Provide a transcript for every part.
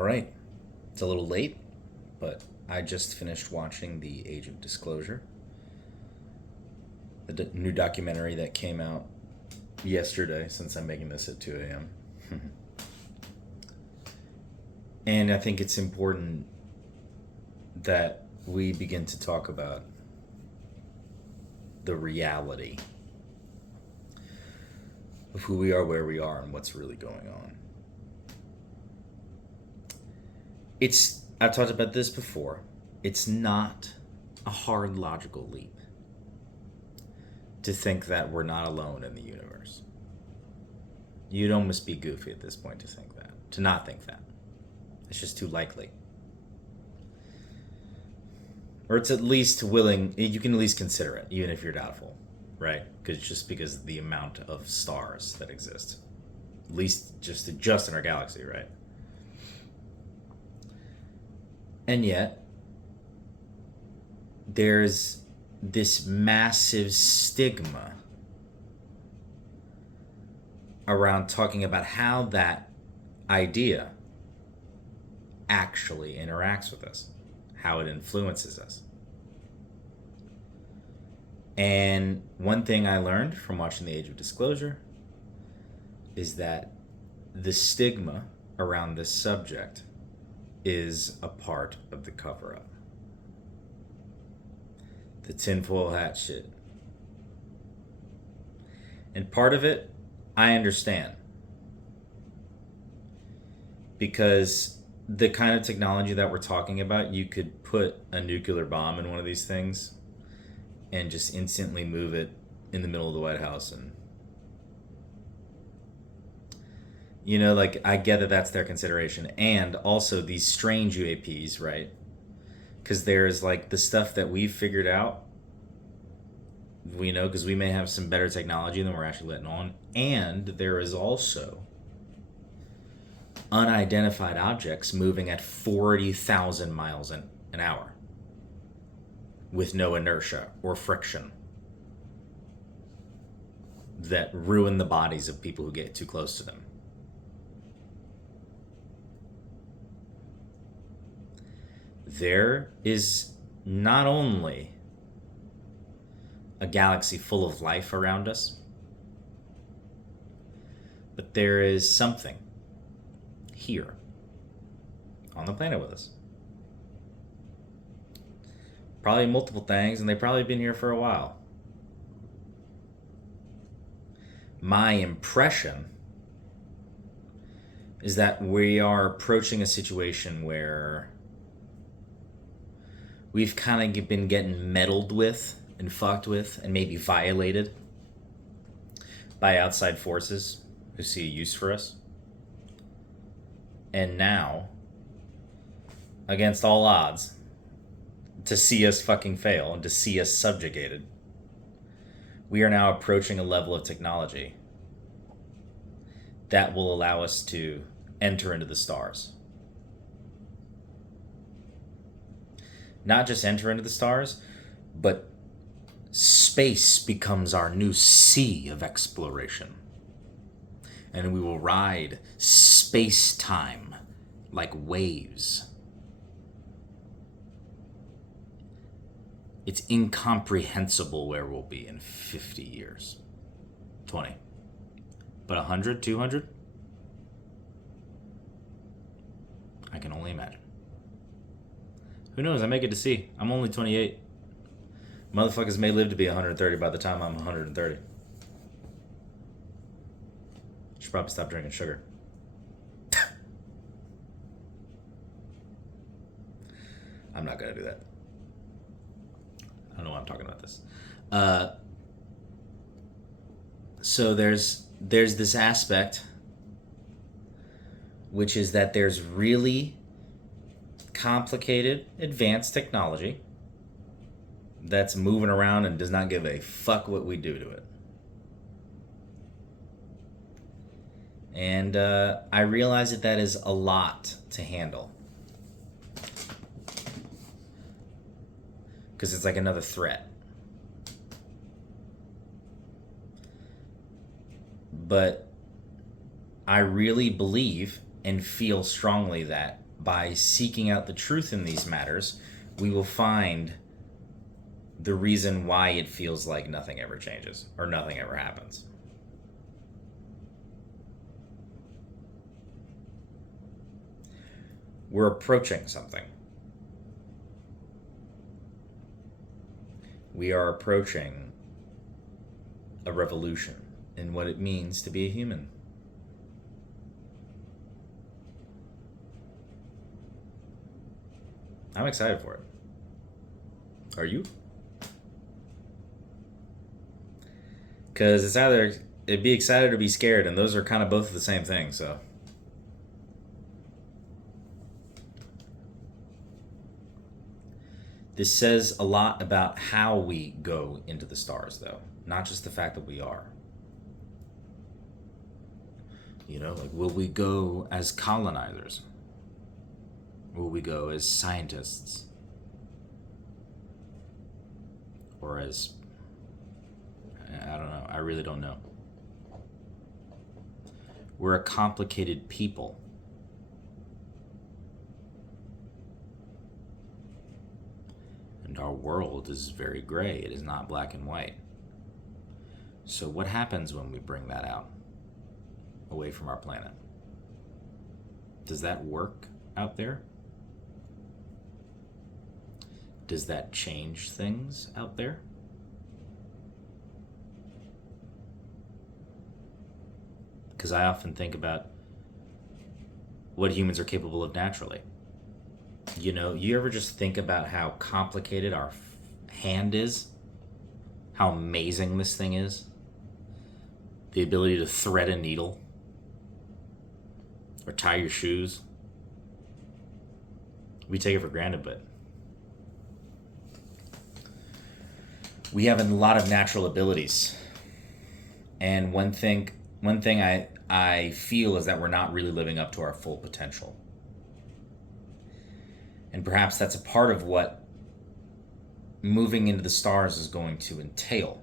All right. It's a little late, but I just finished watching The Age of Disclosure, the new documentary that came out yesterday, since I'm making this at 2 a.m. And I think it's important that we begin to talk about the reality of who we are, where we are, and what's really going on. I've talked about this before, it's not a hard logical leap to think that we're not alone in the universe. You'd almost be goofy at this point to think that, to not think that. It's just too likely. Or it's at least willing, you can at least consider it, even if you're doubtful, right? Because of the amount of stars that exist. At least just in our galaxy, right? And yet, there's this massive stigma around talking about how that idea actually interacts with us, how it influences us. And one thing I learned from watching The Age of Disclosure is that the stigma around this subject is a part of the cover-up. The tinfoil hat shit. And part of it, I understand. Because the kind of technology that we're talking about, you could put a nuclear bomb in one of these things and just instantly move it in the middle of the White House. And, I get that that's their consideration. And also these strange UAPs, right? Because there's the stuff that we've figured out, because we may have some better technology than we're actually letting on. And there is also unidentified objects moving at 40,000 miles an hour with no inertia or friction that ruin the bodies of people who get too close to them. There is not only a galaxy full of life around us, but there is something here on the planet with us. Probably multiple things, and they've probably been here for a while. My impression is that we are approaching a situation where we've kind of been getting meddled with and fucked with and maybe violated by outside forces who see a use for us. And now, against all odds, to see us fucking fail and to see us subjugated, we are now approaching a level of technology that will allow us to enter into the stars. Not just enter into the stars, but space becomes our new sea of exploration. And we will ride space-time like waves. It's incomprehensible where we'll be in 50 years. 20. But 100, 200? I can only imagine. Who knows? I may get to see. I'm only 28. Motherfuckers may live to be 130 by the time I'm 130. Should probably stop drinking sugar. I'm not gonna do that. I don't know why I'm talking about this. So there's this aspect, which is that there's really complicated, advanced technology that's moving around and does not give a fuck what we do to it. And I realize that is a lot to handle. Because it's like another threat. But I really believe and feel strongly that by seeking out the truth in these matters, we will find the reason why it feels like nothing ever changes or nothing ever happens. We're approaching something. We are approaching a revolution in what it means to be a human. I'm excited for it. Are you? Because it's either it'd be excited or be scared, and those are kind of both the same thing, so. This says a lot about how we go into the stars, though, not just the fact that we are. Like, will we go as colonizers? Will we go as scientists? Or as... I don't know. I really don't know. We're a complicated people. And our world is very gray. It is not black and white. So what happens when we bring that out away from our planet? Does that work out there? Does that change things out there? Because I often think about what humans are capable of naturally. You ever just think about how complicated our hand is? How amazing this thing is? The ability to thread a needle or tie your shoes. We take it for granted, but we have a lot of natural abilities. And one thing I feel is that we're not really living up to our full potential. And perhaps that's a part of what moving into the stars is going to entail,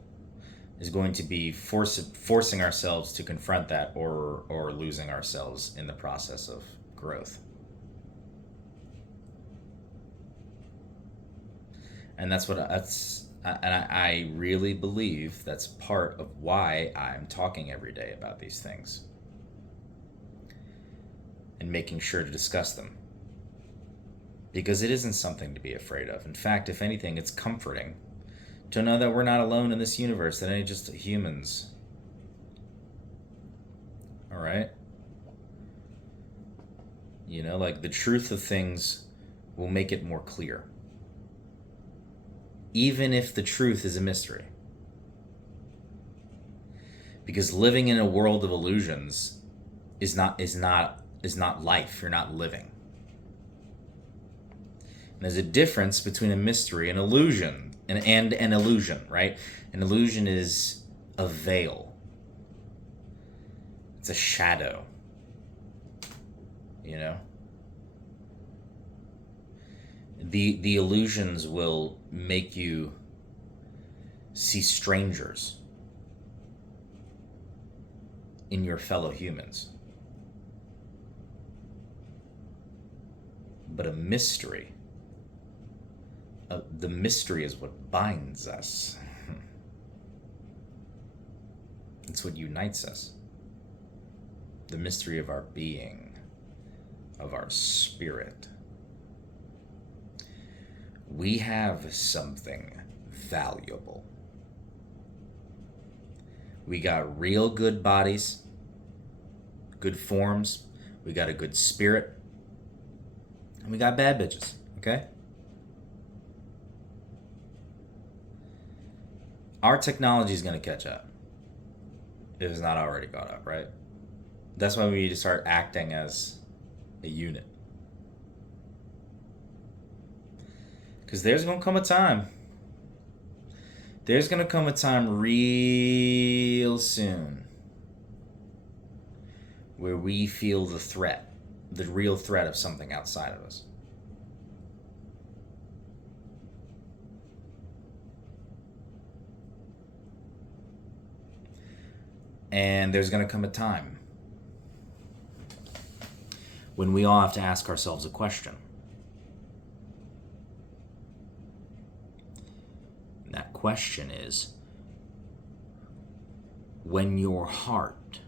is going to be forcing ourselves to confront that or losing ourselves in the process of growth. And I really believe that's part of why I'm talking every day about these things and making sure to discuss them. Because it isn't something to be afraid of. In fact, if anything, it's comforting to know that we're not alone in this universe, that ain't just humans. All right? Like the truth of things will make it more clear. Even if the truth is a mystery. Because living in a world of illusions is not life. You're not living. And there's a difference between a mystery and illusion and an illusion, right? An illusion is a veil. It's a shadow. The illusions will make you see strangers in your fellow humans. But a mystery, the mystery is what binds us. It's what unites us. The mystery of our being, of our spirit. We have something valuable. We got real good bodies, good forms, we got a good spirit, and we got bad bitches, okay? Our technology is going to catch up. If it's not already caught up, right? That's why we need to start acting as a unit. Because there's going to come a time. There's going to come a time real soon where we feel the threat, the real threat of something outside of us. And there's going to come a time when we all have to ask ourselves a question. And that question is, when your heart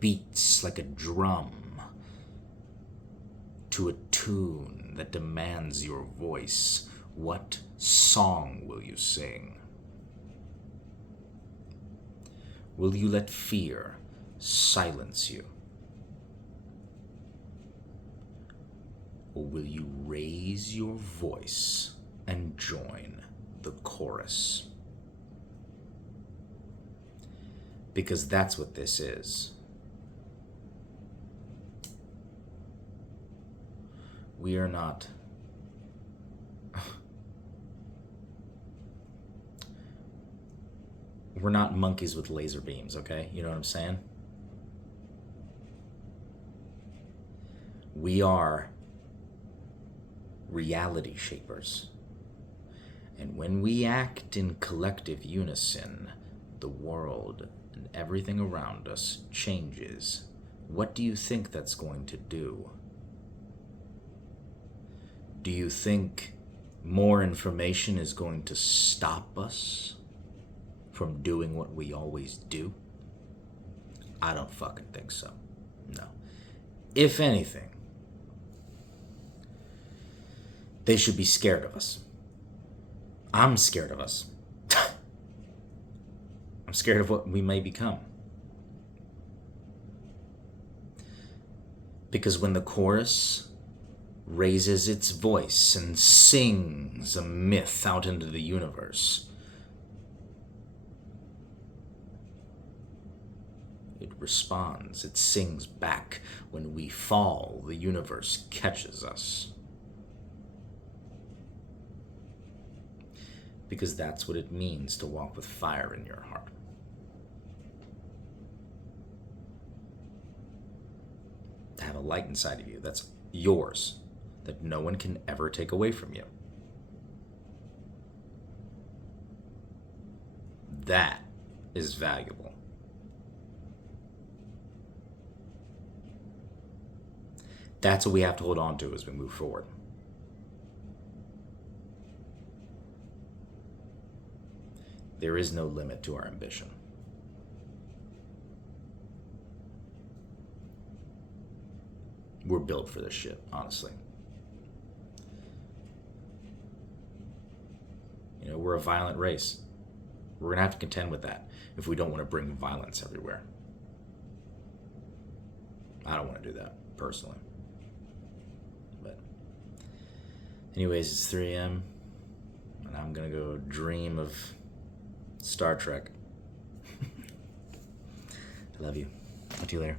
beats like a drum to a tune that demands your voice, what song will you sing? Will you let fear silence you? Or will you raise your voice and join the chorus? Because that's what this is. We are not we're not monkeys with laser beams, okay? You know what I'm saying? We are reality shapers. And when we act in collective unison, the world and everything around us changes. What do you think that's going to do? Do you think more information is going to stop us from doing what we always do? I don't fucking think so. No. If anything, they should be scared of us. I'm scared of us. I'm scared of what we may become. Because when the chorus raises its voice and sings a myth out into the universe, it responds, it sings back. When we fall, the universe catches us. Because that's what it means to walk with fire in your heart. To have a light inside of you that's yours, that no one can ever take away from you. That is valuable. That's what we have to hold on to as we move forward. There is no limit to our ambition. We're built for this shit, honestly. You know, we're a violent race. We're going to have to contend with that if we don't want to bring violence everywhere. I don't want to do that, personally. But anyways, it's 3 a.m. and I'm going to go dream of Star Trek. I love you. Talk to you later.